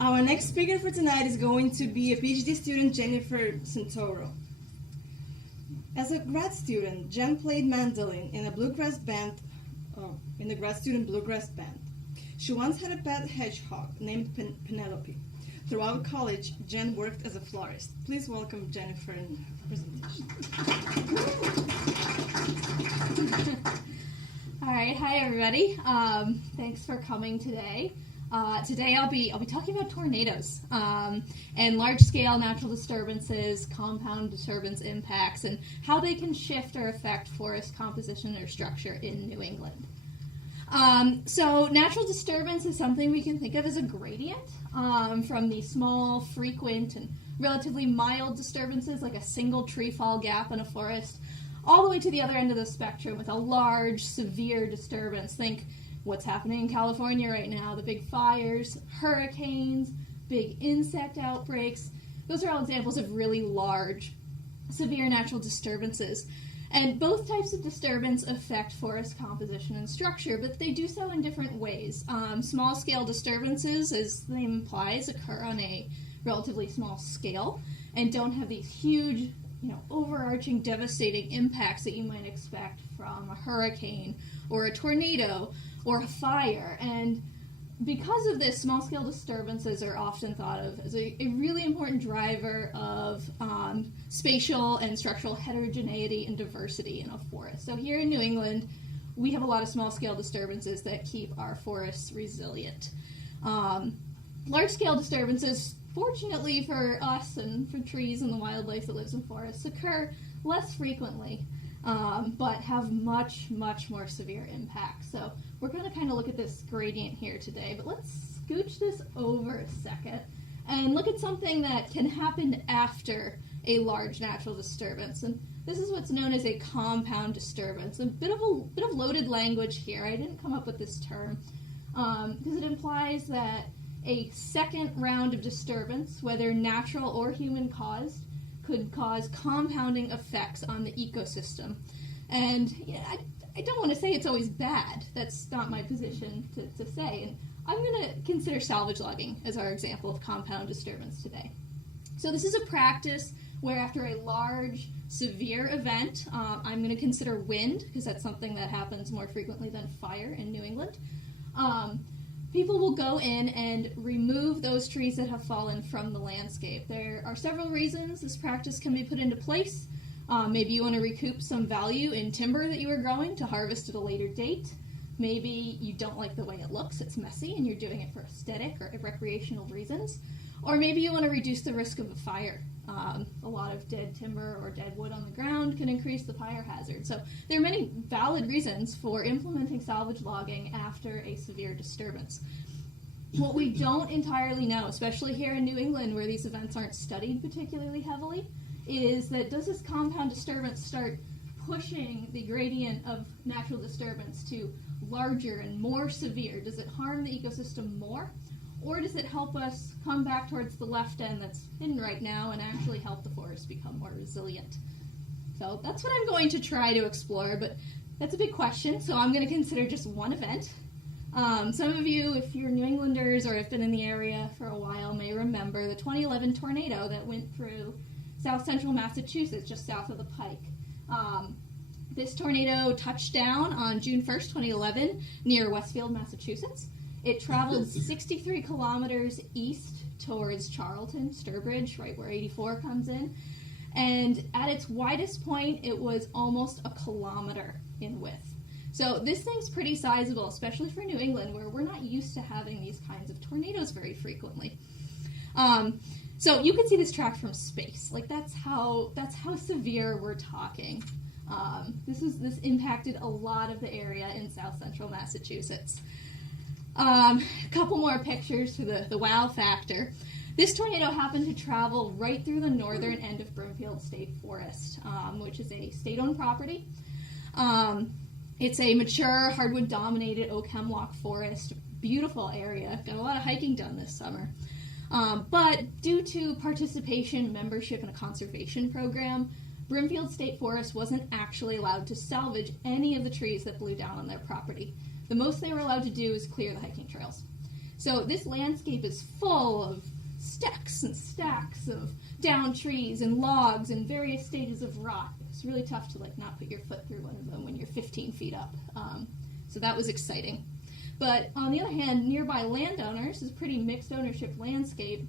Our next speaker for tonight is going to be a PhD student, Jennifer Santoro. As a grad student, Jen played mandolin in a bluegrass band, in the grad student bluegrass band. She once had a pet hedgehog named Penelope. Throughout college, Jen worked as a florist. Please welcome Jennifer in her presentation. All right, hi everybody. Thanks for coming today. Today I'll be talking about tornadoes and large-scale natural disturbances, compound disturbance impacts, and how they can shift or affect forest composition or structure in New England. So natural disturbance is something we can think of as a gradient from the small, frequent, and relatively mild disturbances like a single tree fall gap in a forest, all the way to the other end of the spectrum with a large, severe disturbance. Think what's happening in California right now, the big fires, hurricanes, big insect outbreaks. Those are all examples of really large, severe natural disturbances. And both types of disturbance affect forest composition and structure, but they do so in different ways. Small-scale disturbances, as the name implies, occur on a relatively small scale and don't have these huge, overarching, devastating impacts that you might expect from a hurricane or a tornado or a fire. And because of this, small-scale disturbances are often thought of as a really important driver of spatial and structural heterogeneity and diversity in a forest. So here in New England, we have a lot of small-scale disturbances that keep our forests resilient. Large-scale disturbances, fortunately for us and for trees and the wildlife that lives in forests, occur less frequently, but have much, much more severe impacts. So we're going to kind of look at this gradient here today, but let's scooch this over a second and look at something that can happen after a large natural disturbance. And this is what's known as a compound disturbance. A bit of loaded language here. I didn't come up with this term because it implies that a second round of disturbance, whether natural or human caused, could cause compounding effects on the ecosystem. And I don't want to say it's always bad. That's not my position to say. And I'm going to consider salvage logging as our example of compound disturbance today. So this is a practice where after a large, severe event, I'm going to consider wind, because that's something that happens more frequently than fire in New England. People will go in and remove those trees that have fallen from the landscape. There are several reasons this practice can be put into place. Maybe you want to recoup some value in timber that you are growing to harvest at a later date. Maybe you don't like the way it looks, it's messy, and you're doing it for aesthetic or recreational reasons. Or maybe you want to reduce the risk of a fire. A lot of dead timber or dead wood on the ground can increase the fire hazard. So there are many valid reasons for implementing salvage logging after a severe disturbance. What we don't entirely know, especially here in New England where these events aren't studied particularly heavily, is that does this compound disturbance start pushing the gradient of natural disturbance to larger and more severe? Does it harm the ecosystem more? Or does it help us come back towards the left end that's hidden right now and actually help the forest become more resilient? So that's what I'm going to try to explore, but that's a big question, so I'm going to consider just one event. Some of you, if you're New Englanders or have been in the area for a while, may remember the 2011 tornado that went through south central Massachusetts, just south of the Pike. This tornado touched down on June 1st, 2011, near Westfield, Massachusetts. It traveled 63 kilometers east towards Charlton, Sturbridge, right where 84 comes in. And at its widest point, it was almost a kilometer in width. So this thing's pretty sizable, especially for New England, where we're not used to having these kinds of tornadoes very frequently. So you can see this track from space. Like that's how severe we're talking. This impacted a lot of the area in south central Massachusetts. A couple more pictures for the wow factor. This tornado happened to travel right through the northern end of Broomfield State Forest, which is a state-owned property. It's a mature, hardwood-dominated oak hemlock forest. Beautiful area. Got a lot of hiking done this summer. But due to participation, membership in a conservation program, Broomfield State Forest wasn't actually allowed to salvage any of the trees that blew down on their property. The most they were allowed to do is clear the hiking trails. So this landscape is full of stacks and stacks of down trees and logs and various stages of rot. It's really tough to not put your foot through one of them when you're 15 feet up. So that was exciting. But on the other hand, nearby landowners, this pretty mixed ownership landscape,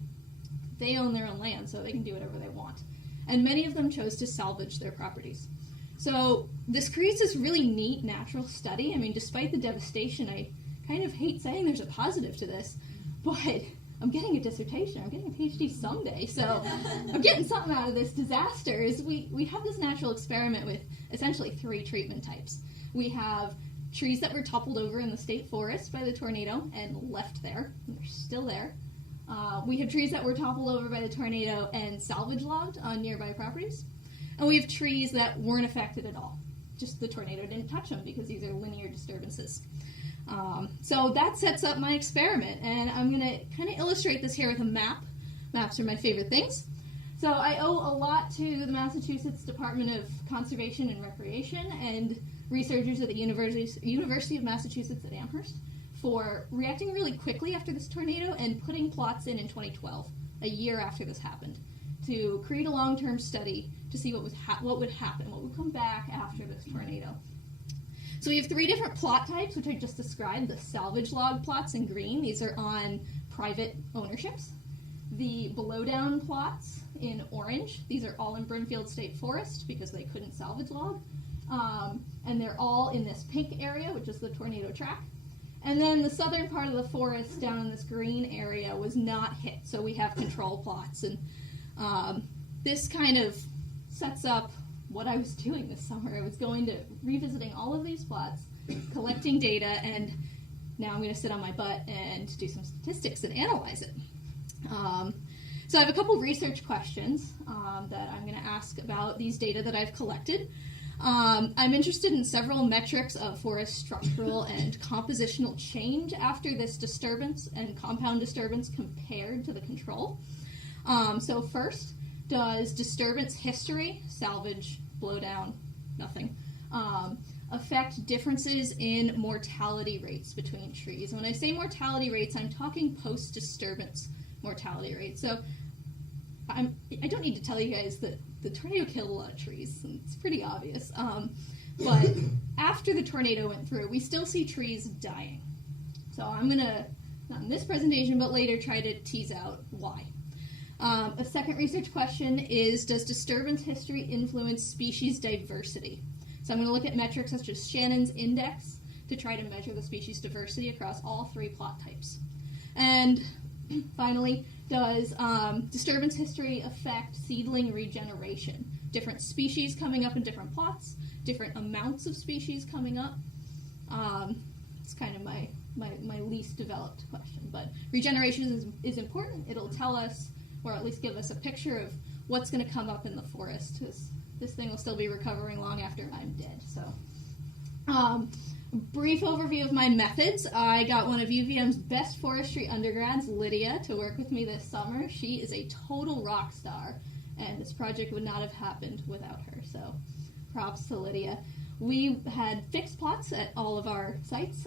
they own their own land, so they can do whatever they want. And many of them chose to salvage their properties. So this creates this really neat natural study. I mean, despite the devastation, I kind of hate saying there's a positive to this, but I'm getting a dissertation. I'm getting a PhD someday, so I'm getting something out of this disaster. Is we have this natural experiment with essentially 3 treatment types. We have trees that were toppled over in the state forest by the tornado and left there, and they're still there. We have trees that were toppled over by the tornado and salvage logged on nearby properties. And we have trees that weren't affected at all. Just the tornado didn't touch them because these are linear disturbances. So that sets up my experiment, and I'm going to kind of illustrate this here with a map. Maps are my favorite things. So I owe a lot to the Massachusetts Department of Conservation and Recreation and researchers at the University of Massachusetts at Amherst for reacting really quickly after this tornado and putting plots in 2012, a year after this happened, to create a long-term study to see what would happen, what would come back after this tornado. So we have 3 different plot types, which I just described. The salvage log plots in green, these are on private ownerships. The blow-down plots in orange, these are all in Brimfield State Forest because they couldn't salvage log. And they're all in this pink area, which is the tornado track. And then the southern part of the forest down in this green area was not hit, so we have control plots. And this kind of sets up what I was doing this summer. I was revisiting all of these plots, collecting data, and now I'm going to sit on my butt and do some statistics and analyze it. So I have a couple research questions that I'm going to ask about these data that I've collected. I'm interested in several metrics of forest structural and compositional change after this disturbance and compound disturbance compared to the control. So first, does disturbance history, salvage, blowdown, nothing, affect differences in mortality rates between trees? When I say mortality rates, I'm talking post-disturbance mortality rates. So I don't need to tell you guys that the tornado killed a lot of trees, and it's pretty obvious. But after the tornado went through, we still see trees dying. So I'm going to, not in this presentation, but later try to tease out why. A second research question is, does disturbance history influence species diversity? So I'm going to look at metrics such as Shannon's index to try to measure the species diversity across all 3 plot types. And finally, does disturbance history affect seedling regeneration? Different species coming up in different plots, different amounts of species coming up. It's kind of my least developed question, but regeneration is important. It'll tell us, or at least give us a picture of what's going to come up in the forest, because this thing will still be recovering long after I'm dead. So, brief overview of my methods. I got one of UVM's best forestry undergrads, Lydia, to work with me this summer. She is a total rock star, and this project would not have happened without her, so props to Lydia. We had fixed plots at all of our sites,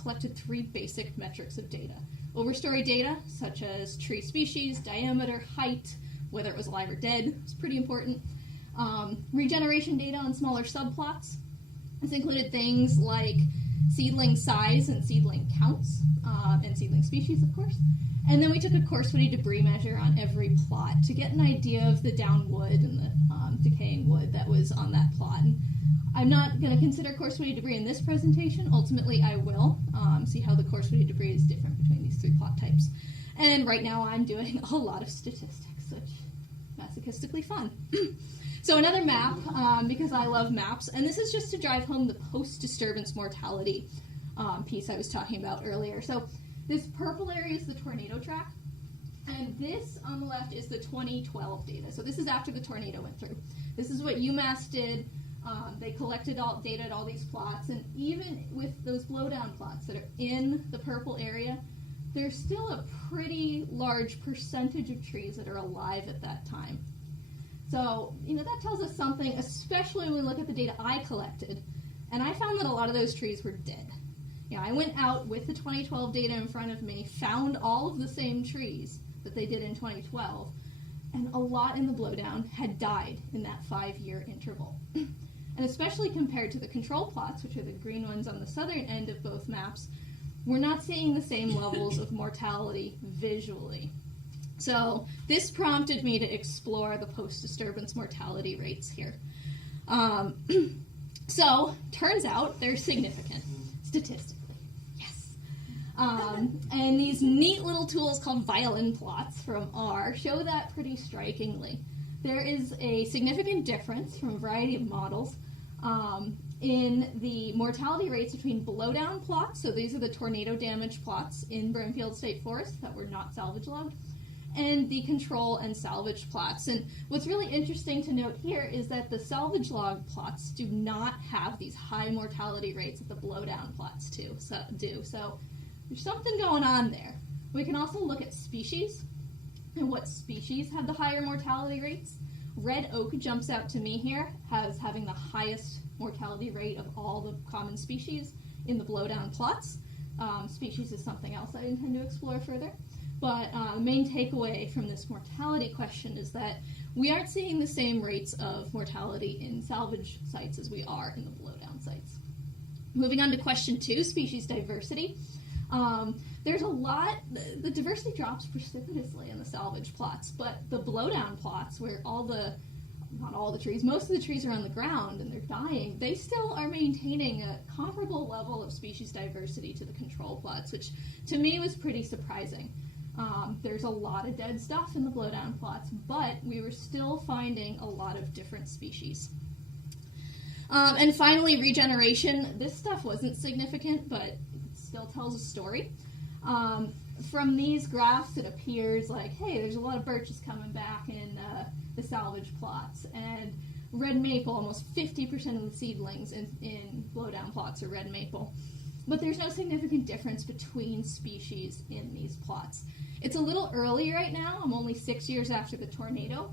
collected 3 basic metrics of data. Overstory data, such as tree species, diameter, height, whether it was alive or dead, is pretty important. Regeneration data on smaller subplots. This included things like seedling size and seedling counts, and seedling species, of course. And then we took a coarse-woody debris measure on every plot to get an idea of the down wood and the decaying wood that was on that plot. And I'm not going to consider coarse-woody debris in this presentation. Ultimately, I will see how the coarse-woody debris is different between these 3 plot types. And right now, I'm doing a lot of statistics, which is masochistically fun. So another map, because I love maps, and this is just to drive home the post-disturbance mortality piece I was talking about earlier. So this purple area is the tornado track, and this on the left is the 2012 data. So this is after the tornado went through. This is what UMass did. They collected all data at all these plots, and even with those blowdown plots that are in the purple area, there's still a pretty large percentage of trees that are alive at that time. So, that tells us something, especially when we look at the data I collected, and I found that a lot of those trees were dead. I went out with the 2012 data in front of me, found all of the same trees that they did in 2012, and a lot in the blowdown had died in that 5-year interval. And especially compared to the control plots, which are the green ones on the southern end of both maps, we're not seeing the same levels of mortality visually. So this prompted me to explore the post-disturbance mortality rates here. So, turns out they're significant, statistically. Yes. And these neat little tools called violin plots from R show that pretty strikingly. There is a significant difference from a variety of models in the mortality rates between blowdown plots, so these are the tornado damage plots in Brimfield State Forest that were not salvage logged, and the control and salvage plots. And what's really interesting to note here is that the salvage log plots do not have these high mortality rates that the blowdown plots do. So there's something going on there. We can also look at species and what species have the higher mortality rates. Red oak jumps out to me here as having the highest mortality rate of all the common species in the blowdown plots. Species is something else I intend to explore further. But the main takeaway from this mortality question is that we aren't seeing the same rates of mortality in salvage sites as we are in the blowdown sites. Moving on to question 2, species diversity. There's a lot, the diversity drops precipitously in the salvage plots, but the blowdown plots where not all the trees, most of the trees are on the ground and they're dying, they still are maintaining a comparable level of species diversity to the control plots, which to me was pretty surprising. There's a lot of dead stuff in the blowdown plots, but we were still finding a lot of different species. And finally, regeneration. This stuff wasn't significant, but it still tells a story. From these graphs, it appears like, hey, there's a lot of birches coming back in the salvage plots, and red maple, almost 50% of the seedlings in blowdown plots are red maple. But there's no significant difference between species in these plots. It's a little early right now. I'm only 6 years after the tornado.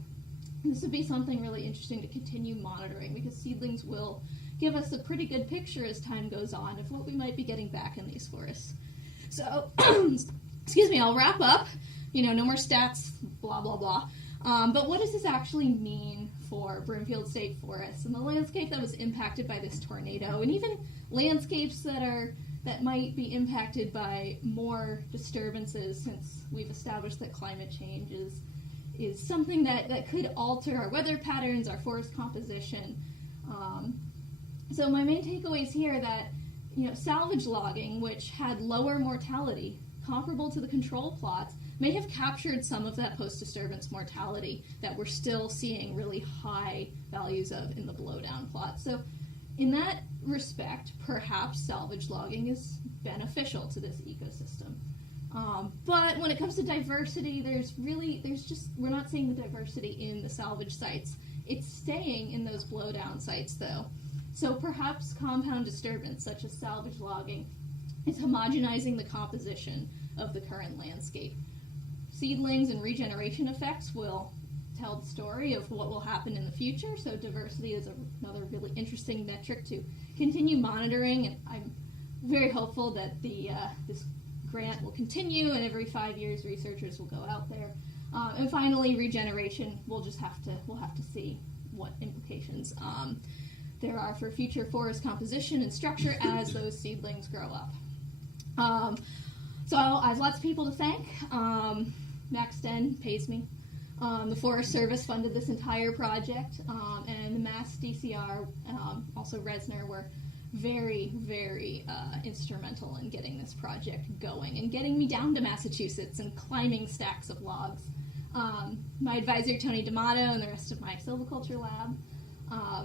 This would be something really interesting to continue monitoring because seedlings will give us a pretty good picture as time goes on of what we might be getting back in these forests. So, excuse me, I'll wrap up. No more stats, blah, blah, blah. But what does this actually mean for Brimfield State Forest and the landscape that was impacted by this tornado, and even landscapes that might be impacted by more disturbances, since we've established that climate change is something that could alter our weather patterns, our forest composition. So my main takeaway is here that salvage logging, which had lower mortality comparable to the control plots, may have captured some of that post-disturbance mortality that we're still seeing really high values of in the blowdown plot. So in that respect, perhaps salvage logging is beneficial to this ecosystem. But when it comes to diversity, we're not seeing the diversity in the salvage sites. It's staying in those blowdown sites, though. So perhaps compound disturbance, such as salvage logging, is homogenizing the composition of the current landscape. Seedlings and regeneration effects will tell the story of what will happen in the future, so diversity is another really interesting metric to continue monitoring, and I'm very hopeful that this grant will continue, and every 5 years researchers will go out there. And finally, regeneration, we'll have to see what implications there are for future forest composition and structure as those seedlings grow up. So I have lots of people to thank. Max Den pays me. The Forest Service funded this entire project, and the Mass DCR, also Resner, were very, very instrumental in getting this project going and getting me down to Massachusetts and climbing stacks of logs. My advisor, Tony D'Amato, and the rest of my silviculture lab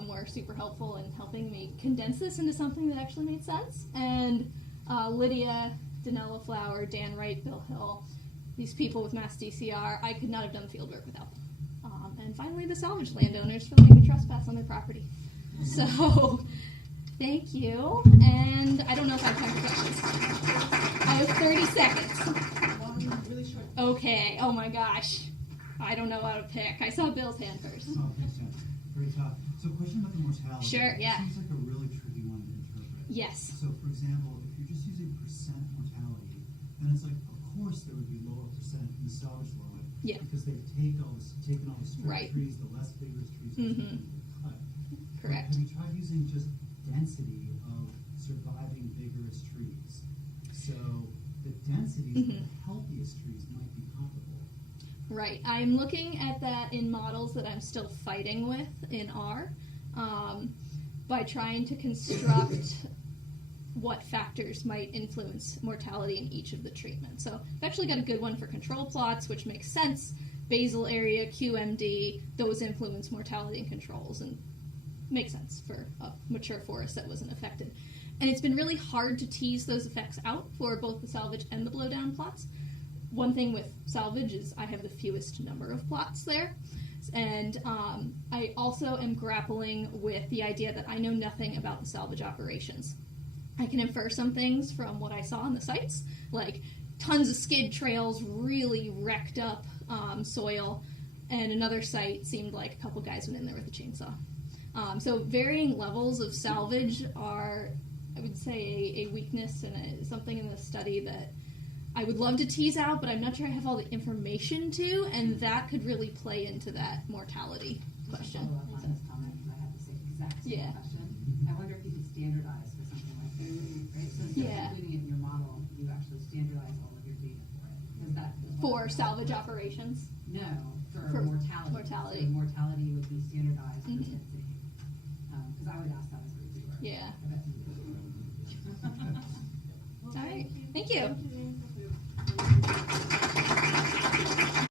were super helpful in helping me condense this into something that actually made sense. And Lydia, Danella Flower, Dan Wright, Bill Hill, these people with Mass DCR, I could not have done the field work without them. And finally, the salvage landowners for letting me trespass on their property. So, thank you. And I don't know if I have time for questions. I have 30 seconds. Really short. Okay. Oh my gosh. I don't know how to pick. I saw Bill's hand first. Oh, thanks, Jen. Very tough. So, question about the mortality. Sure, yeah. It seems like a really tricky one to interpret. Yes. So, for example, if you're just using percent mortality, then it's like, of course there would be lower percent in the salvage lot. Yeah. Because they've taken all the straight Right. trees, the less vigorous trees, Mhm. cut. Correct. Have you tried using just density of surviving vigorous trees? So the densities of the healthiest trees might be comparable. Right. I'm looking at that in models that I'm still fighting with in R, by trying to construct what factors might influence mortality in each of the treatments. So I've actually got a good one for control plots, which makes sense. Basal area, QMD, those influence mortality and controls, and makes sense for a mature forest that wasn't affected. And it's been really hard to tease those effects out for both the salvage and the blowdown plots. One thing with salvage is I have the fewest number of plots there. And I also am grappling with the idea that I know nothing about the salvage operations. I can infer some things from what I saw on the sites, like tons of skid trails, really wrecked up soil, and another site seemed like a couple guys went in there with a chainsaw. So varying levels of salvage are, I would say, a weakness and something in the study that I would love to tease out, but I'm not sure I have all the information to, and that could really play into that mortality question. Follow up on this comment, because I had the same exact same question. I wonder if you could standardize for something like this, right? So instead of including it in your model, you actually standardize all of your data for it. Because that is For salvage operations? No, for mortality. mortality. So mortality would be standardized for density. Because I would ask that as a reviewer. Yeah. I bet you would. All right. Thank you.